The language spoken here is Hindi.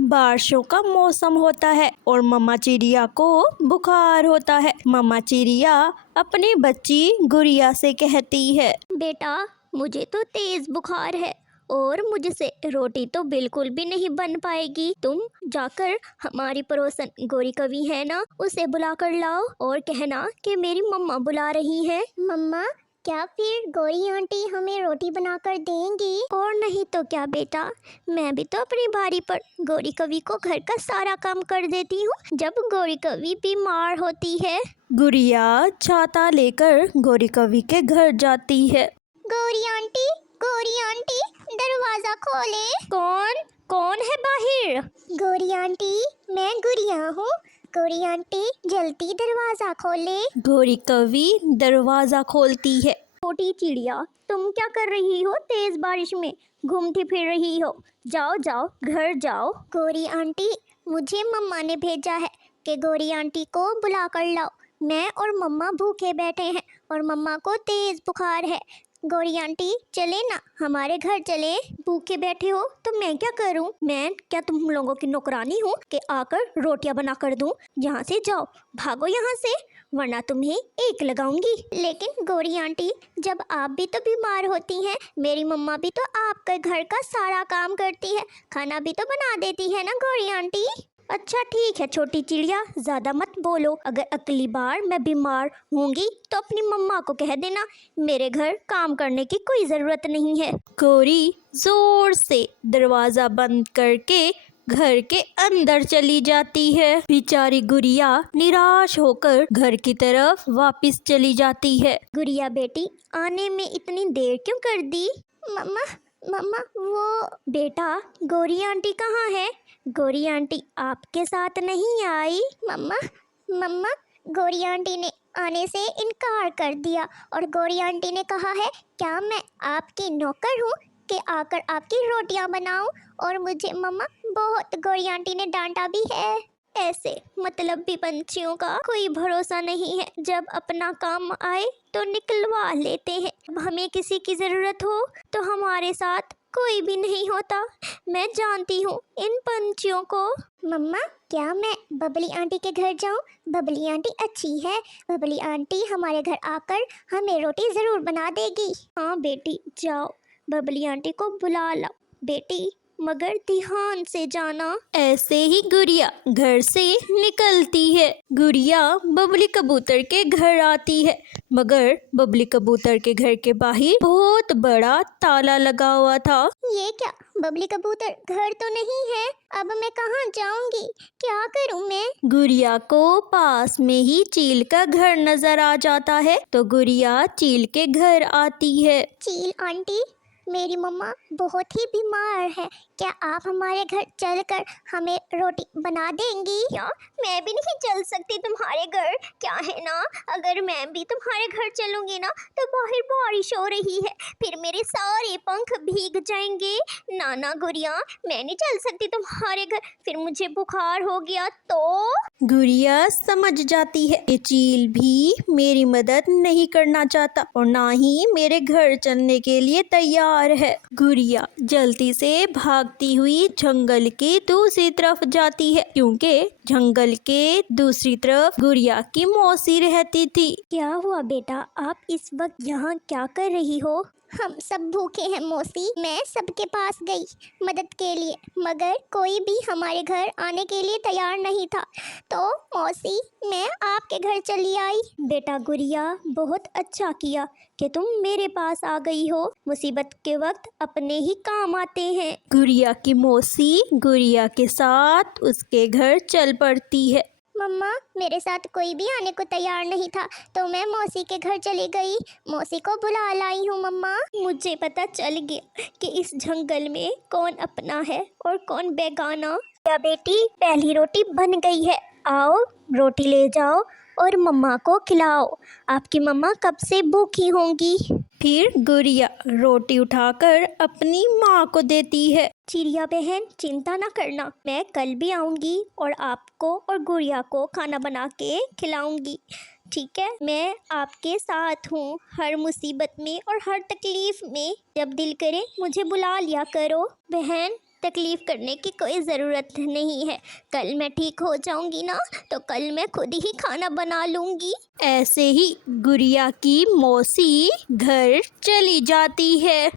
बारिशों का मौसम होता है और मम्मा चिड़िया को बुखार होता है। मम्मा चिड़िया अपनी बच्ची गुड़िया से कहती है, बेटा मुझे तो तेज बुखार है और मुझसे रोटी तो बिल्कुल भी नहीं बन पाएगी। तुम जाकर हमारी पड़ोसन गौरी कवि है ना, उसे बुला कर लाओ और कहना कि मेरी मम्मा बुला रही है। मम्मा क्या फिर गौरी आंटी हमें रोटी बनाकर देंगी? और नहीं तो क्या बेटा, मैं भी तो अपनी बारी पर गौरी कवि को घर का सारा काम कर देती हूँ जब गौरी कवि बीमार होती है। गुड़िया छाता लेकर गौरी कवि के घर जाती है। गौरी आंटी दरवाजा खोले। कौन कौन है बाहर? गौरी आंटी मैं गुड़िया हूँ। गौरी आंटी जल्दी दरवाजा खोले। गौरी कवि दरवाजा खोलती है। छोटी चिड़िया तुम क्या कर रही हो? तेज बारिश में घूमती फिर रही हो। जाओ जाओ घर जाओ। गौरी आंटी मुझे मम्मा ने भेजा है कि गौरी आंटी को बुला कर लाओ। मैं और मम्मा भूखे बैठे हैं और मम्मा को तेज बुखार है। गौरी आंटी चले ना, हमारे घर चले। भूखे बैठे हो तो मैं क्या करूं? मैं क्या तुम लोगों की नौकरानी हूं कि आकर रोटियां बना कर दूं? यहाँ से जाओ, भागो यहाँ से, वरना तुम्हें एक लगाऊंगी। लेकिन गौरी आंटी जब आप भी तो बीमार होती हैं, मेरी मम्मा भी तो आपके घर का सारा काम करती है, खाना भी तो बना देती है ना गौरी आंटी। अच्छा ठीक है छोटी चिड़िया, ज़्यादा मत बोलो। अगर अगली बार मैं बीमार होंगी तो अपनी मम्मा को कह देना मेरे घर काम करने की कोई ज़रूरत नहीं है। गौरी जोर से दरवाजा बंद करके घर के अंदर चली जाती है। बेचारी गुड़िया निराश होकर घर की तरफ वापस चली जाती है। गुड़िया बेटी आने में इतनी देर क्यों कर दी? मम्मा वो बेटा गौरी आंटी कहाँ है? गौरी आंटी आपके साथ नहीं आई? मम्मा गौरी आंटी ने आने से इनकार कर दिया और गौरी आंटी ने कहा है क्या मैं आपकी नौकर हूँ कि आकर आपकी रोटियां बनाऊं? और मुझे मम्मा बहुत गौरी आंटी ने डांटा भी है। ऐसे मतलब भी पंछियों का कोई भरोसा नहीं है, जब अपना काम आए तो निकलवा लेते हैं। अब हमें किसी की ज़रूरत हो तो हमारे साथ कोई भी नहीं होता। मैं जानती हूँ इन पंछियों को। मम्मा क्या मैं बबली आंटी के घर जाऊँ? बबली आंटी अच्छी है, बबली आंटी हमारे घर आकर हमें रोटी ज़रूर बना देगी। हाँ बेटी जाओ, बबली आंटी को बुला लाओ बेटी, मगर ध्यान से जाना। ऐसे ही गुड़िया घर से निकलती है। गुड़िया बबली कबूतर के घर आती है, मगर बबली कबूतर के घर के बाहर बहुत बड़ा ताला लगा हुआ था। ये क्या, बबली कबूतर घर तो नहीं है? अब मैं कहाँ जाऊंगी, क्या करूँ मैं? गुड़िया को पास में ही चील का घर नजर आ जाता है, तो गुड़िया चील के घर आती है। चील आंटी मेरी मम्मा बहुत ही बीमार है, क्या आप हमारे घर चलकर हमें रोटी बना देंगी? क्या मैं भी नहीं चल सकती तुम्हारे घर? क्या है ना, अगर मैं भी तुम्हारे घर चलूंगी ना तो बाहर बारिश हो रही है, फिर मेरे सारे पंख भीग जाएंगे। नाना गुड़िया मैं नहीं चल सकती तुम्हारे घर, फिर मुझे बुखार हो गया तो। गुड़िया समझ जाती है कि चील भी मेरी मदद नहीं करना चाहता और ना ही मेरे घर चलने के लिए तैयार है। गुड़िया जल्दी से भागती हुई जंगल के दूसरी तरफ जाती है, क्योंकि जंगल के दूसरी तरफ गुड़िया की मौसी रहती थी। क्या हुआ बेटा, आप इस वक्त यहाँ क्या कर रही हो? हम सब भूखे हैं मौसी, मैं सबके पास गई मदद के लिए, मगर कोई भी हमारे घर आने के लिए तैयार नहीं था, तो मौसी मैं आपके घर चली आई। बेटा गुड़िया बहुत अच्छा किया कि तुम मेरे पास आ गई हो, मुसीबत के वक्त अपने ही काम आते हैं। गुड़िया की मौसी गुड़िया के साथ उसके घर चल पड़ती है। मम्मा मेरे साथ कोई भी आने को तैयार नहीं था, तो मैं मौसी के घर चली गई, मौसी को बुला लाई हूँ। मम्मा मुझे पता चल गया कि इस जंगल में कौन अपना है और कौन बेगाना। क्या बेटी पहली रोटी बन गई है, आओ रोटी ले जाओ और मम्मा को खिलाओ, आपकी मम्मा कब से भूखी होंगी। फिर गुड़िया रोटी उठाकर अपनी माँ को देती है। चिड़िया बहन चिंता ना करना, मैं कल भी आऊँगी और आपको और गुड़िया को खाना बना के खिलाऊँगी। ठीक है, मैं आपके साथ हूँ हर मुसीबत में और हर तकलीफ में। जब दिल करे मुझे बुला लिया करो। बहन, तकलीफ़ करने की कोई ज़रूरत नहीं है। कल मैं ठीक हो जाऊंगी ना, तो कल मैं खुद ही खाना बना लूँगी। ऐसे ही गुड़िया की मौसी घर चली जाती है।